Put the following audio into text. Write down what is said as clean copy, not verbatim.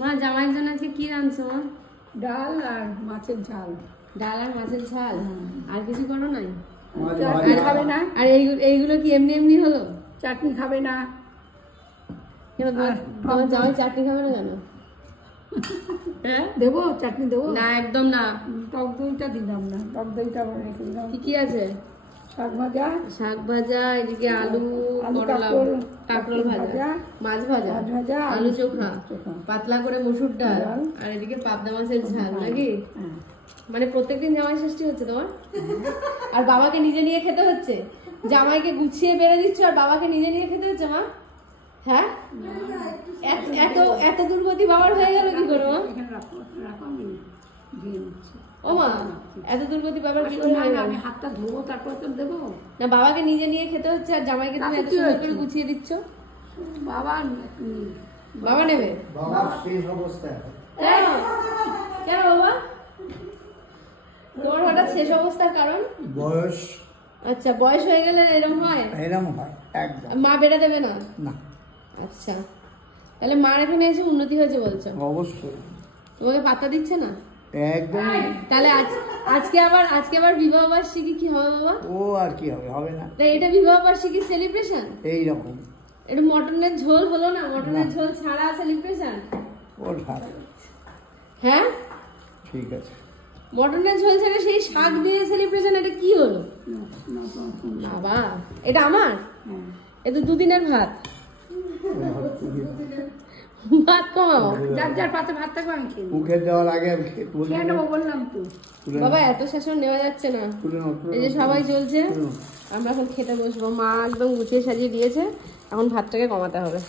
মা জামাইয়ের জন্য আজকে কি রাঁধছো মা? ডাল আর মাছের ঝাল। ডাল আর মাছের ঝাল, আর কিছু করো নাই? চাটনি খাবে না? আর এইগুলো কি এমনি এমনি হলো? চাটনি খাবে না কেন তোমার জামাই চাটনি খাবে না কেন? হ্যাঁ দেবো, চাটনি দেবো না, একদম না। টক দইটা দিলাম না, টক দইটা রেখে দিলাম। কি কি আছে? শাক ভাজা, এদিকে আলু, করলা, কাঁকরোল ভাজা, মাছ ভাজা, আলু চোখা, পাতলা করে মসুর ডাল, আর এদিকে পাবদা মাছের ঝাল নাকি? মানে প্রত্যেকদিন জামাই ষষ্ঠী হচ্ছে তোমার? আর বাবাকে নিজে নিয়ে খেতে হচ্ছে? জামাইকে গুছিয়ে বেড়ে দিচ্ছ আর বাবাকে নিজে নিয়ে খেতে হচ্ছে মা? হ্যাঁ, এত এত দুর্গতি বাবার হয়ে গেল কি করে মা? ও মা, এত দুর্গতি বাবার কি করে হয়ে গেল? আমি হাতটা ধোবো তারপর তো দেবো না, বাবাকে নিজে নিয়ে খেতে হচ্ছে আর জামাইকে তুমি এত সুন্দর করে গুছিয়ে দিচ্ছ। বাবা নেবে? কেন বাবা, তোমার হঠাৎ শেষ অবস্থার কারণ? বয়স। আচ্ছা, বয়স হয়ে গেলে এরকম হয়? এরকম হয় একদম। মা বেড়ে দেবে না? না। আচ্ছা, তাহলে মার এখানে এসে উন্নতি হয়েছে বলছো? অবশ্যই। তোমাকে পাত্তা দিচ্ছে না একদম। তাহলে আজকে আবার বিবাহ বার্ষিকী কি হবে বাবা? ও আর কি হবে, হবে না। তাই এটা বিবাহ বার্ষিকী সেলিব্রেশন? এইরকম এটা মটনের ঝোল হলো না? মটনের ঝোল ছাড়া সেলিব্রেশন? ও ছাড়া। হ্যাঁ ঠিক আছে, মটনের ঝোল ছাড়া সেই শাক দিয়ে সেলিব্রেশন, এটা কি হলো বাবা? এটা আমার, এটা দুদিনের ভাত। ভাত কমাও, যার যার পাতে ভাত থাকবে আমি খেয়ে মুখে দেওয়ার আগে আমি খেয়ে নেবো বললাম তো। বাবা এত শাসন নেওয়া যাচ্ছে না। এই যে সবাই চলছে, আমরা এখন খেতে বসবো। মা একদম গুছিয়ে সাজিয়ে দিয়েছে, এখন ভাতটাকে কমাতে হবে।